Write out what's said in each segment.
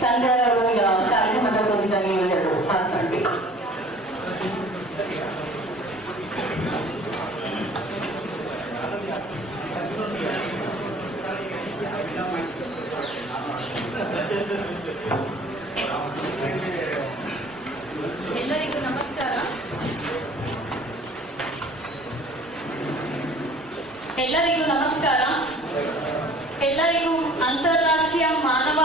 ಸಂಘದವರು ಕಾರ್ಯಕ್ರಮದ ಕುರಿತಾಗಿ ಇವೆರಡು ಮಾತನಾಡಬೇಕು ಎಲ್ಲರಿಗೂ ನಮಸ್ಕಾರ. ಎಲ್ಲರಿಗೂ ನಮಸ್ಕಾರ. ಎಲ್ಲರಿಗೂ ಅಂತಾರಾಷ್ಟ್ರೀಯ ಮಾನವ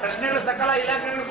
ಪ್ರಶ್ನೆಗಳು ಸಕಲ ಇಲಾಖೆಗಳು